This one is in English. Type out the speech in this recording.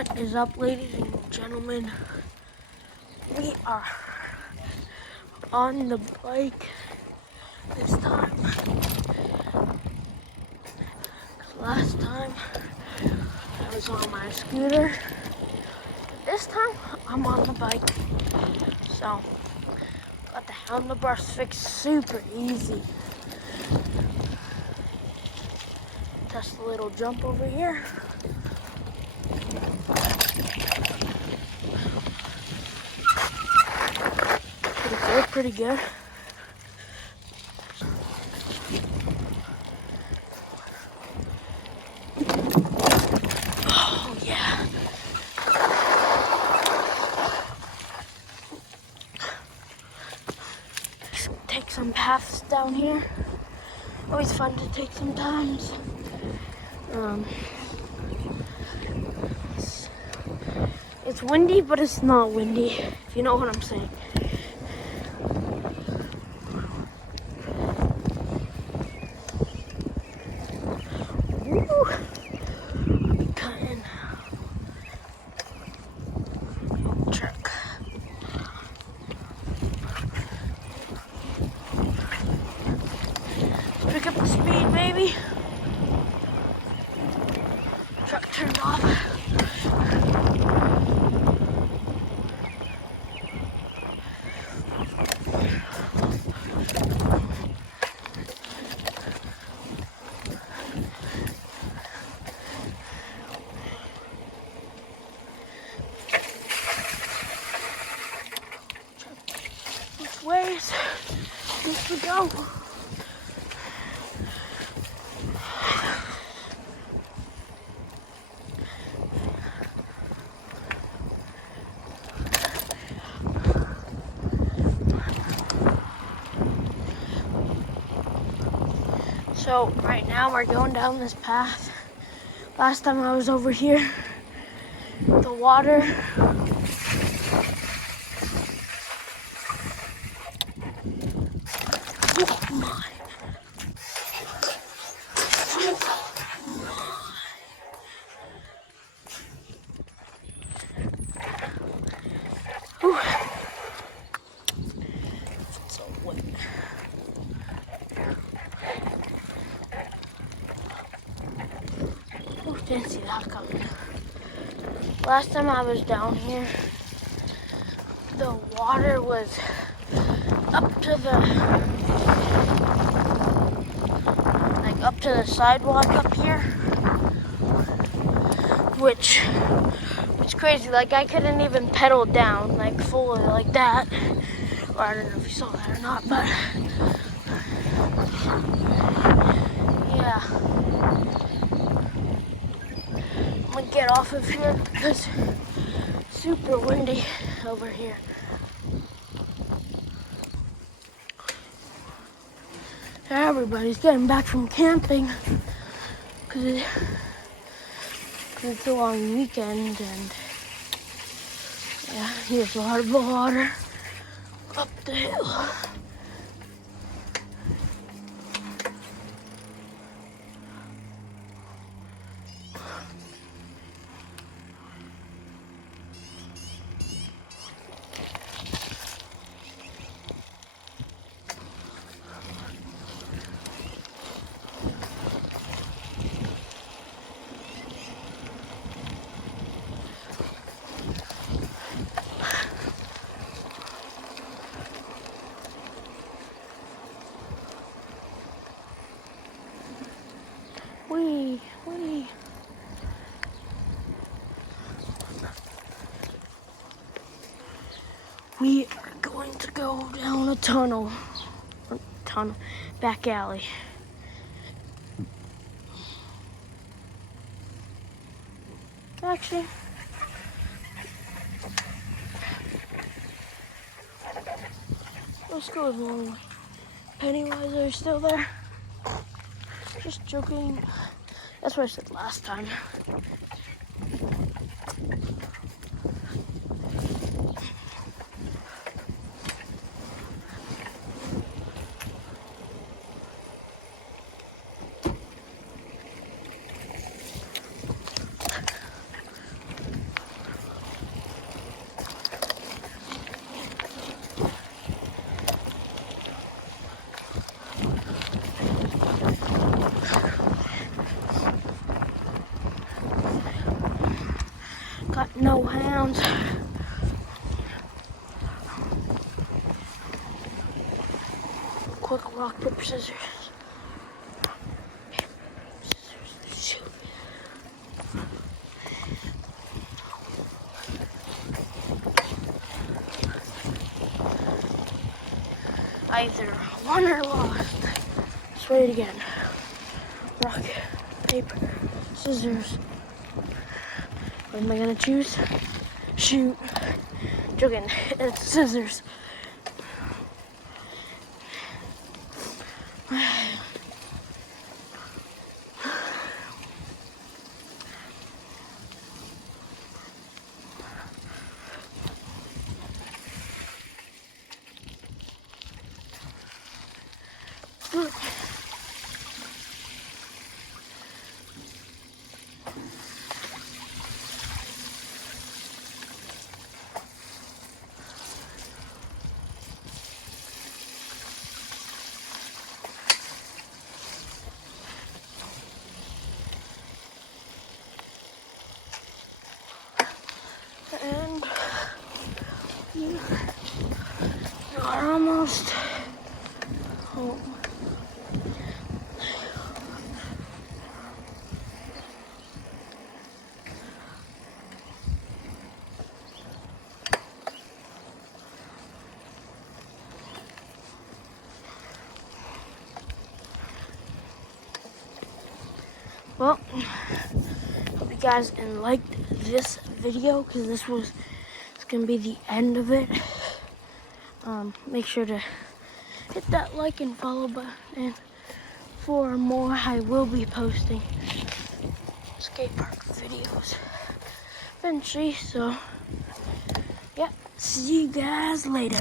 What is up, ladies and gentlemen? We are on the bike this time. Last time I was on my scooter. This time I'm on the bike. So got the handlebars fixed super easy. Test a little jump over here. Pretty good. Oh yeah. Just take some paths down here. Always fun to take sometimes. It's windy, but it's not windy, if you know what I'm saying. Woo! I'll be cutting. Oh, truck. Let's pick up the speed, maybe. Truck turned off. Which ways need to go? So right now we're going down this path. Last time I was over here, the water oh my. Whew. It's so wet. Oh, didn't see that coming. Last time I was down here, the water was up to the sidewalk up here, which was crazy. Like I couldn't even pedal down like fully like that. Or I don't know if you saw that or not, but yeah. I'm gonna get off of here because it's super windy over here. Everybody's getting back from camping because it's a long weekend, and yeah, here's a lot of water up the hill. Wee. We are going to go down a tunnel, back alley. Actually, let's go the long way. Pennywise, are you still there? Just joking. That's what I said last time. got no hands. Quick rock, paper, scissors. Scissors, shoot. Either won or lost. Let's try it again. Rock, paper, scissors. What am I gonna choose? Shoot. Joking. It's scissors. And we are almost home. Well, hope you guys liked this video, because it's gonna be the end of it. Make sure to hit that like and follow button for more. I will be posting skate park videos eventually, so yeah, see you guys later.